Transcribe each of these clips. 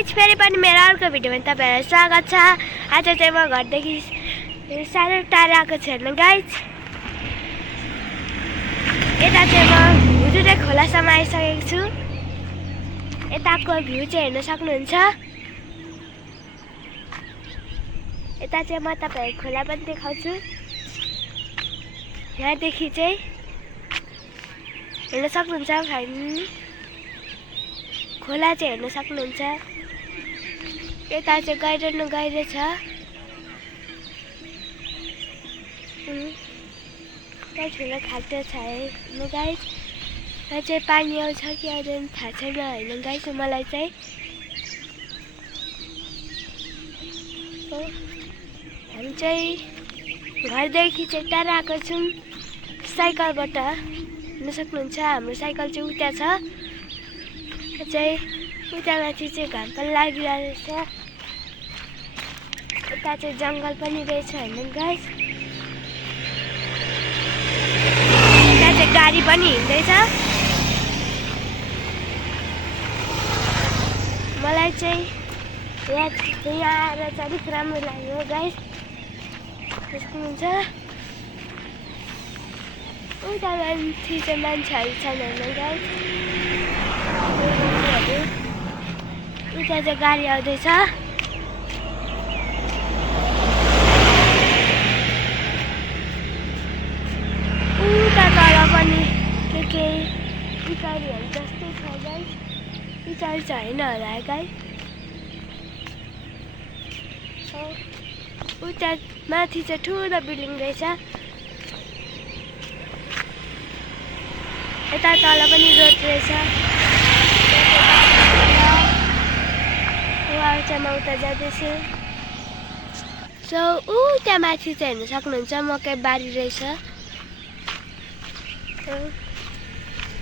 Guys फेरि पनि मेरो अर्को भिडियोमा तपाईँहरूलाई स्वागत छ। आज चाहिँ म घरदेखि साह्रै टाढा आएको छु हेर्नु गाइज। यता चाहिँ म हुजुरे खोलासम्म आइसकेको छु। यताको भ्यू चाहिँ हेर्न सक्नुहुन्छ। यता चाहिँ म तपाईँहरूको खोला पनि देखाउँछु। यहाँदेखि चाहिँ हेर्न सक्नुहुन्छ फाइन खोला चाहिँ हेर्न सक्नुहुन्छ। यता चाहिँ गहिरो गहिरो छ। ठुलो खाल्टो छ हेर्नु गाइज। यहाँ चाहिँ पानी आउँछ कि आउँदैन थाहा छैन होइन गाइज मलाई चाहिँ। हामी चाहिँ घरदेखि चाहिँ टाढा आएको छौँ साइकलबाट। हेर्न सक्नुहुन्छ हाम्रो साइकल चाहिँ उता छ। चाहिँ उतामाथि चाहिँ घाम पनि लागिरहेको छ। यता चाहिँ जङ्गल पनि रहेछ हेर्नु गाइस। यता चाहिँ गाडी पनि हिँड्दैछ। मलाई चाहिँ यहाँ आएर चाहिँ अलिक राम्रो लाग्यो गाइस। देख्नुहुन्छ उता माथि चाहिँ मान्छेहरू छन् हेर्नु गाइस। उता चाहिँ गाडी आउँदैछ। उता तल पनि के पिचरीहरू जस्तै छ गाइस। पिचरी छ होइन होला गाइस। उता माथि चाहिँ ठुलो बिल्डिङ रहेछ। यता तल पनि रोड रहेछ। म उता जाँदैछु। त्यहाँ माथि चाहिँ हेर्न सक्नुहुन्छ मकै बारी रहेछ।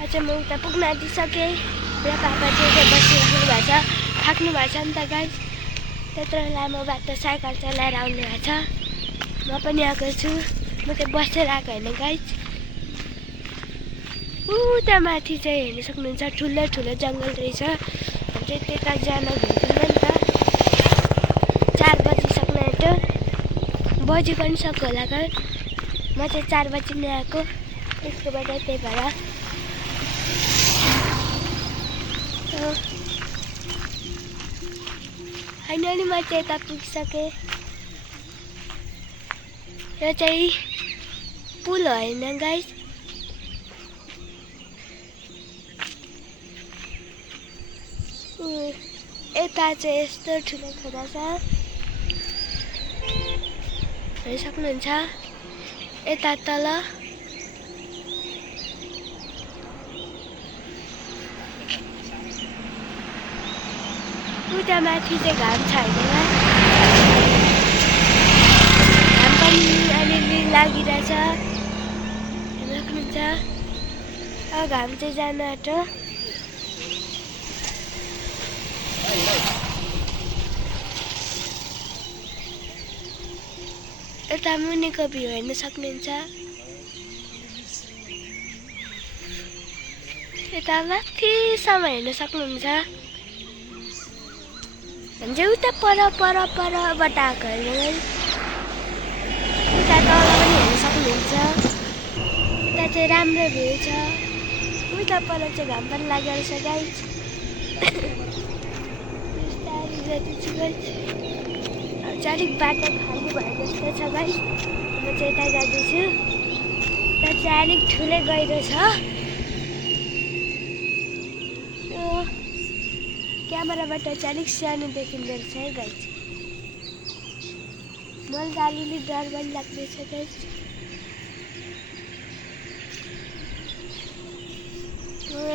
अझै म उता पुग्न आँटिसकेँ। र पापा चाहिँ त्यहाँ बसिराख्नु भएको छ। थाक्नु भएको छ नि त गाइस। त्यत्रो लामो बाटो साइकल चलाएर आउनु भएको छ। म पनि आएको छु। म चाहिँ बसेर आएको होइन गाइस। त्यहाँ माथि चाहिँ हेर्न सक्नुहुन्छ ठुलो ठुलो जङ्गल रहेछ। हामी चाहिँ त्यता जान घुम्दैन नि त। 4 बजिसक्न आँट्यो। बजी पनि सक्यो होला घर। म चाहिँ 4 बजी नै आएको। त्यसकोबाट त्यही भएर फाइनली म चाहिँ यता पुगिसकेँ। यो चाहिँ पुल हो होइन गाइस। यता चाहिँ यस्तो ठुलो खोला छ हेर्न सक्नुहुन्छ। यता तल उता माथि चाहिँ घाम छ होइन। घाम पनि अलिअलि लागिरहेछ हेर्न सक्नुहुन्छ। अब घाम चाहिँ जान आँट्यो। यता मुनिको भ्यू हेर्न सक्नुहुन्छ। यता माथिसम्म हेर्न सक्नुहुन्छ। हामी चाहिँ उता परबाट आएको होइन। उता तल पनि हेर्न सक्नुहुन्छ। उता चाहिँ राम्रो भ्यू छ। उता पर चाहिँ घाम पनि लागेको रहेछ गाइस। अलिक बाटो खाली भए जस्तो छ गाइस। म चाहिँ यता जाँदैछु। त्यहाँ चाहिँ अलिक ठुलै गहिरो छ। क्यामेराबाट चाहिँ अलिक सानो देखिँदो रहेछ है गाइस। मलाई त अलिअलि डर पनि लाग्दैछ गाइस।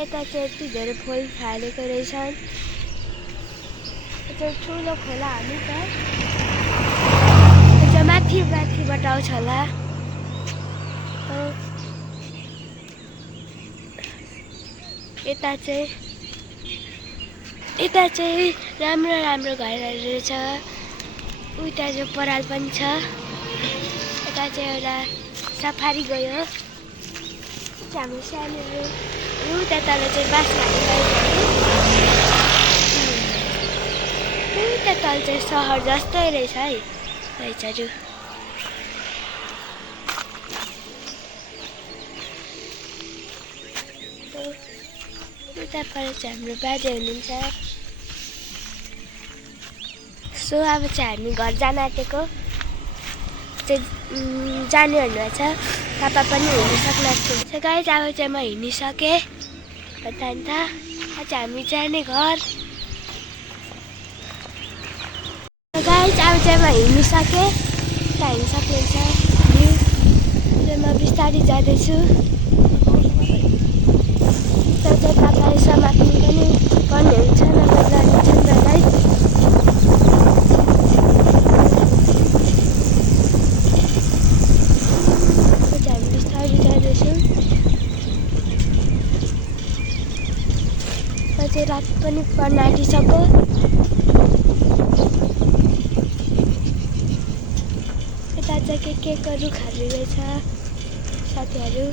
यता चाहिँ यति धेरै फुल फालेको रहेछ। यता ठुलो खोला हामी त माथिबाट आउँछ होला। यता चाहिँ राम्रो घरहरू रहेछ। उता चाहिँ पराल पनि छ। यता चाहिँ एउटा सफारी गयो। हाम्रो सानो उता तल चाहिँ बाँस घारी रहेछ। त्यता तल चाहिँ सहर जस्तै रहेछ है रहेछहरू। उता पर चाहिँ हाम्रो बाजे हुनुहुन्छ। सो अब चाहिँ हामी घर जान आँटेको चाहिँ जाने भन्नुभएको छ। पापा पनि हिँड्नु सक्नुहुन्छ। सो गाइज अब चाहिँ म हिँडिसकेँ अन्त आज हामी जाने घर। गाइज अब चाहिँ म हिँडिसकेँ त्यहाँ हिँड्नु सक्नुहुन्छ। म बिस्तारै जाँदैछु। तर चाहिँ पापाले समात्नु पनि पर्ने हुन्छ नभए जान्छ नि त गाइज। हामी बिस्तारै जाँदैछौँ। चाहिँ रात पनि पर्न आँटिसक्यो। यता चाहिँ केकहरू खाँदै रहेछ साथीहरू।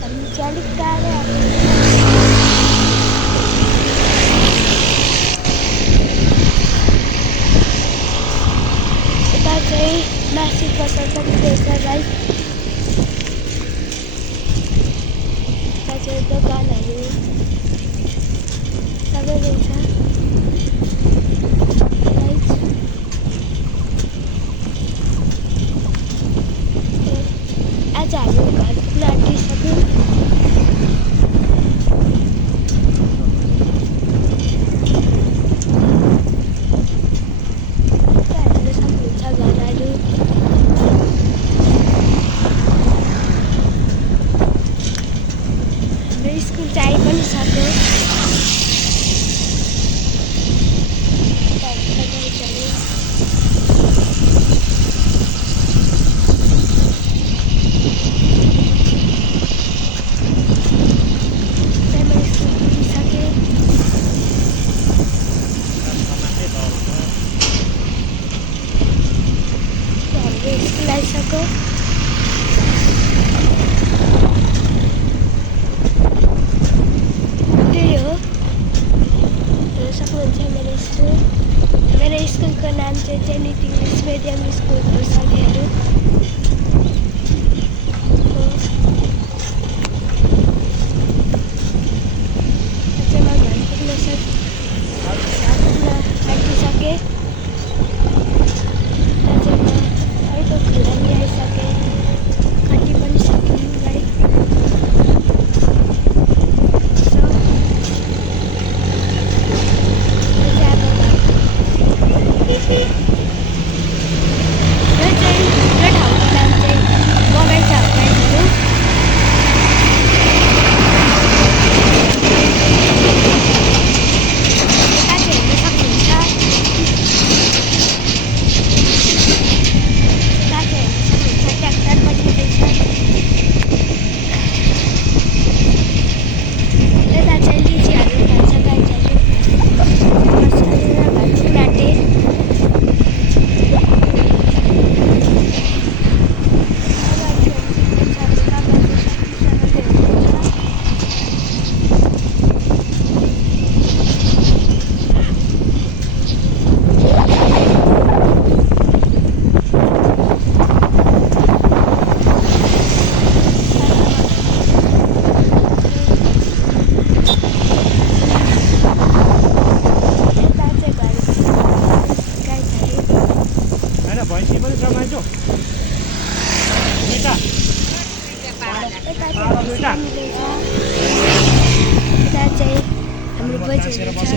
हामी चाहिँ अलिक टाढै यता चाहिँ मासु पसल पनि रहेछ गाइस। यता चाहिँ दोकानहरू सबै रहेछ गाइस। आज हामी घर पुग्न आँटिसक्यौँ। हेर्न सक्नुहुन्छ घरहरू। हाम्रो स्कुल चाहिँ आइ पनि सक्यो। आइसक्यो। त्यही हो हेर्न सक्नुहुन्छ मेरो स्कुल। मेरो स्कुलको नाम चाहिँ जेनिथ इङ्ग्लिस मिडियम स्कुल हो साथीहरू। म घर पुग्न आँटिसकेँ। खुला ल्याइसकेँ। काटी पनि सक्यौँ गाइस। सो यो ठाउँको नाम चाहिँ बगैँचा हो गाइसहरू। यता चाहिँ हाम्रो बजीहरू छ।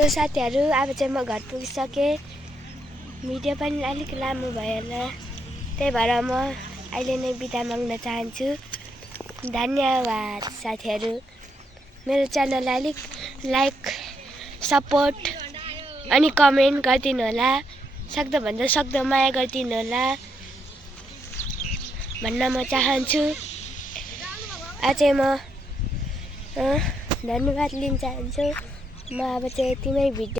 सो साथीहरू अब चाहिँ म घर पुगिसकेँ। भिडियो पनि अलिक लामो भयो होला, त्यही भएर म अहिले नै बिदा माग्न चाहन्छु। धन्यवाद साथीहरू। मेरो च्यानललाई अलिक लाइक, सपोर्ट अनि कमेन्ट गरिदिनु होला। सक्दोभन्दा सक्दो माया गरिदिनु होला भन्न म चाहन्छु। अझै म धन्यवाद लिन चाहन्छु। म अब चाहिँ यतिमै भिडियो